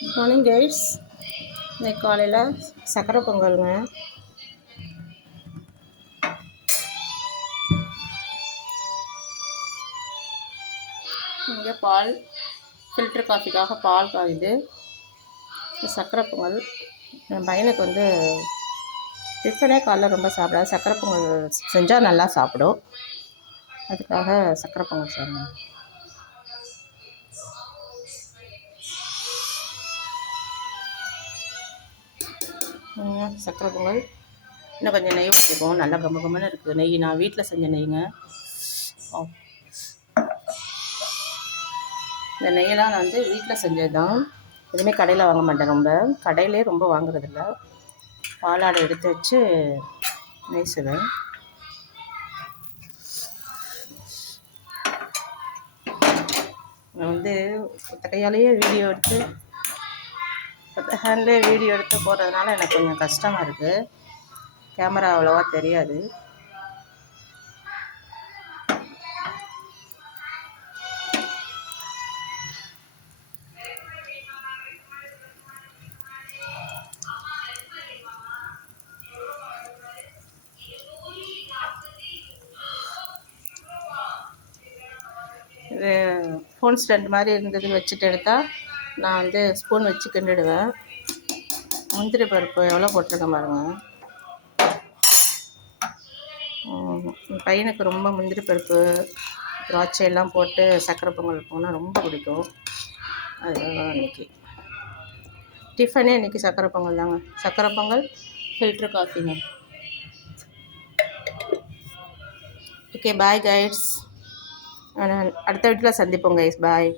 Good morning guys. இன்னைக்கு காலையில் சக்கரை பொங்கலுங்க. இங்கே பால் ஃபில்டர் காஃபிக்காக பால் காயுது. சக்கரை பொங்கல் என் பையனுக்கு டிஃபனே காலைல ரொம்ப சாப்பிடாது. சக்கரை பொங்கல் செஞ்சால் நல்லா சாப்பிடும். அதுக்காக சக்கரை பொங்கல் செய்யணும். சக்கரை பொங்கல் இன்னும் கொஞ்சம் நெய் ஊற்றிப்போம். நல்லா கம்மன்னு இருக்குது. நெய் நான் வீட்டில் செஞ்ச நெய்ங்க. இந்த நெய்யெல்லாம் நான் வீட்டில் செஞ்சது தான். எதுவுமே கடையில் வாங்க மாட்டேன். கடையிலே ரொம்ப வாங்குறதில்ல. பாலாடை எடுத்து வச்சு நெய் செய்வேன். நான் ஒத்த கையாலேயே வீடியோ எடுத்து ஒத்த ஹேண்ட்லேயே வீடியோ எடுத்து போடுறதுனால எனக்கு கொஞ்சம் கஷ்டமாக இருக்குது. கேமரா அவ்வளோவா தெரியாது. இது ஃபோன் ஸ்டாண்ட் மாதிரி இருந்தது வச்சுட்டு எடுத்தால் நான் ஸ்பூன் வச்சு கிண்டிடுவேன். முந்திரி பருப்பு எவ்வளோ போட்டிருக்கேன் பாருங்கள். என் பையனுக்கு ரொம்ப முந்திரி பருப்பு திராட்சை எல்லாம் போட்டு சக்கரை பொங்கல் போனால் ரொம்ப பிடிக்கும். அதுதான் இன்றைக்கி டிஃபனே இன்றைக்கி சக்கரை பொங்கல் தாங்க. சக்கரை பொங்கல் ஃபில்ட்ரு காஃபிங்க. Okay, bye guys. அடுத்த வீட்டில் சந்திப்போம் கைஸ். பாய்.